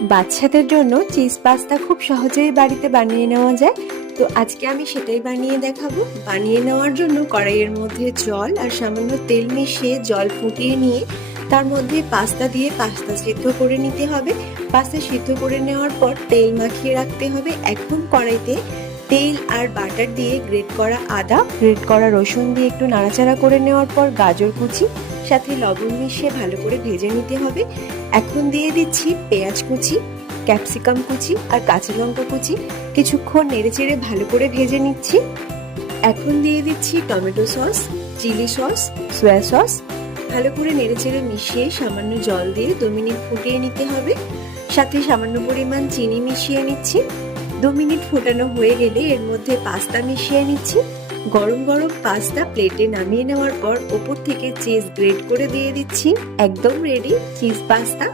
বাচ্চাদের জন্য cheese pasta খুব সহজেই বাড়িতে বানিয়ে নেওয়া যায়। তো আজকে আমি সেটাই বানিয়ে দেখাবো। বানিয়ে নেওয়ার জন্য কড়াইয়ের মধ্যে জল আর সামান্য তেল মিশিয়ে জল ফুটিয়ে নিয়ে তার মধ্যে পাস্তা দিয়ে পাস্তা সিদ্ধ করে নিতে হবে। পাস্তা সিদ্ধ করে নেওয়ার পর তেল মাখিয়ে রাখতে হবে। এখন কড়াইতে তেল আর বাটার দিয়ে গ্রেট করা আদা, গ্রেট করা রসুন দিয়ে একটু নাড়াচাড়া করে নেওয়ার পর গাজর কুচি সাথে লবণ মিশিয়ে ভালো করে ভেজে নিতে হবে। এখন দিয়ে দিচ্ছি পেঁয়াজ কুচি, ক্যাপসিকাম কুচি আর কাঁচা লঙ্কা কুচি। কিছুক্ষণ নেড়েচেড়ে ভালো করে ভেজে নিচ্ছি। এখন দিয়ে দিচ্ছি tomato sauce, chilli sauce, soya sauce. ভালো করে নেড়েচেড়ে মিশিয়ে সামান্য জল দিয়ে 2 মিনিট ফুটিয়ে নিতে হবে। সাথে সামান্য পরিমাণ চিনি মিশিয়ে নিচ্ছি। 2 মিনিট ফোটানো হয়ে গেলে এর মধ্যে পাস্তা মিশিয়ে নিচ্ছি। গরম গরম পাস্তা প্লেটে নামিয়ে নেওয়ার পর ওপর থেকে চিজ গ্রেট করে দিয়ে দিচ্ছি। একদম রেডি চিজ পাস্তা।